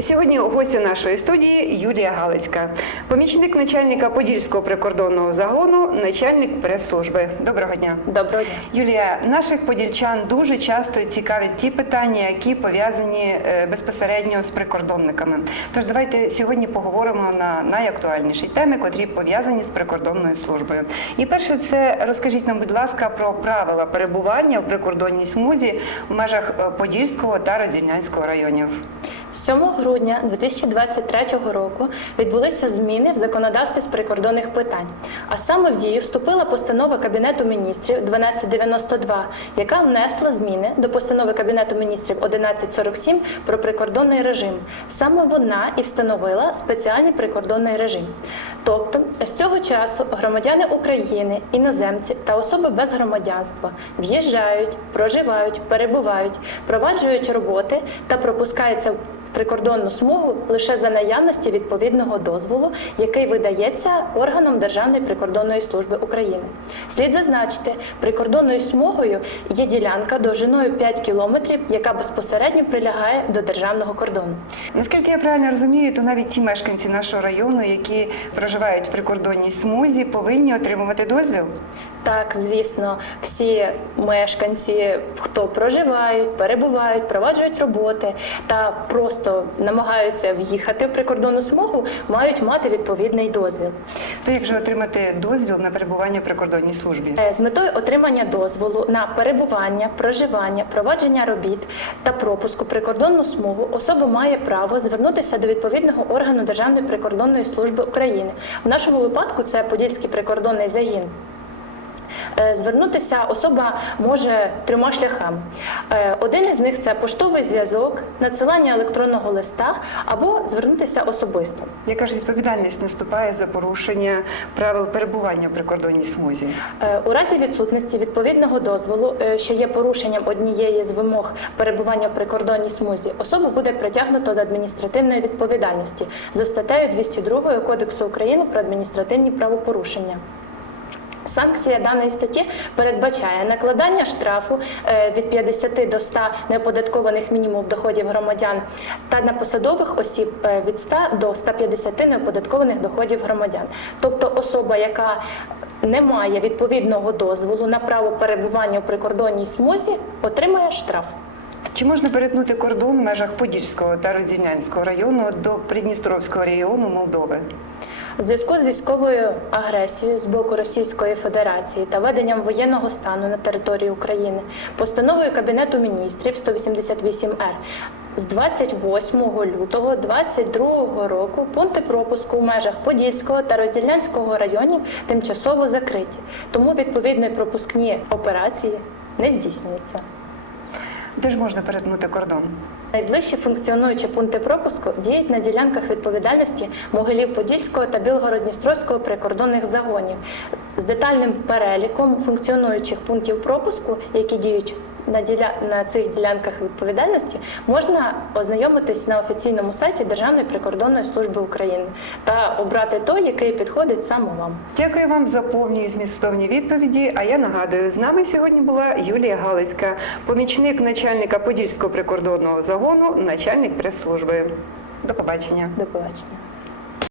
Сьогодні гостя нашої студії Юлія Галицька, помічник начальника Подільського прикордонного загону, начальник прес-служби. Доброго дня. Доброго дня. Юлія, наших подільчан дуже часто цікавлять ті питання, які пов'язані е, безпосередньо з прикордонниками. Тож давайте сьогодні поговоримо на найактуальніші теми, котрі пов'язані з прикордонною службою. І перше, це розкажіть нам, будь ласка, про правила перебування в прикордонній смузі в межах е, Подільського та Роздільнянського районів. 7 грудня 2023 року відбулися зміни в законодавстві з прикордонних питань. А саме в дію вступила постанова Кабінету міністрів 1292, яка внесла зміни до постанови Кабінету міністрів 1147 про прикордонний режим. Саме вона і встановила спеціальний прикордонний режим. Тобто з цього часу громадяни України, іноземці та особи без громадянства в'їжджають, проживають, перебувають, проваджують роботи та пропускаються в прикордонну смугу лише за наявності відповідного дозволу, який видається органом Державної прикордонної служби України. Слід зазначити, прикордонною смугою є ділянка довжиною 5 кілометрів, яка безпосередньо прилягає до державного кордону. Наскільки я правильно розумію, то навіть ті мешканці нашого району, які проживають в прикордонній смузі, повинні отримувати дозвіл. Так, звісно, всі мешканці, хто проживають, перебувають, проваджують роботи та просто намагаються в'їхати в прикордонну смугу, мають мати відповідний дозвіл. То як же отримати дозвіл на перебування в прикордонній службі? Е, З метою отримання дозволу на перебування, проживання, провадження робіт та пропуску прикордонну смугу особа має право звернутися до відповідного органу Державної прикордонної служби України. В нашому випадку це Подільський прикордонний загін. Е, Звернутися особа може трьома шляхами. Е, Один із них це поштовий зв'язок, надсилання електронного листа або звернутися особисто. Яка ж відповідальність наступає за порушення правил перебування в прикордонній смузі? Е, У разі відсутності відповідного дозволу, що є порушенням однієї з вимог перебування в прикордонній смузі, особу буде притягнуто до адміністративної відповідальності за статтею 202 Кодексу України про адміністративні правопорушення. Санкція даної статті передбачає накладання штрафу е, від 50 до 100 неоподаткованих мінімумів доходів громадян та на посадових осіб е, від 100 до 150 неоподаткованих доходів громадян. Тобто особа, яка не має відповідного дозволу на право перебування у прикордонній смузі, отримає штраф. Чи можна перетнути кордон в межах Подільського та Роздільнянського району до Придністровського регіону Молдови? У зв'язку з військовою агресією з боку Російської Федерації та веденням воєнного стану на території України постановою Кабінету міністрів 188 р з 28 лютого 2022 року пункти пропуску у межах Подільського та Роздільнянського районів тимчасово закриті, тому відповідної пропускні операції не здійснюються. Де ж можна перетнути кордон? Найближчі функціонуючі пункти пропуску діють на ділянках відповідальності Могилів Подільського та Білгород-Дністровського прикордонних загонів з детальним переліком функціонуючих пунктів пропуску, які діють на, діля... на цих ділянках відповідальності, можна ознайомитись на офіційному сайті Державної прикордонної служби України та обрати той, який підходить саме вам. Дякую вам за повні і змістовні відповіді. А я нагадую, з нами сьогодні була Юлія Галицька, помічник начальника Подільського прикордонного загону, начальник прес-служби. До побачення. До побачення.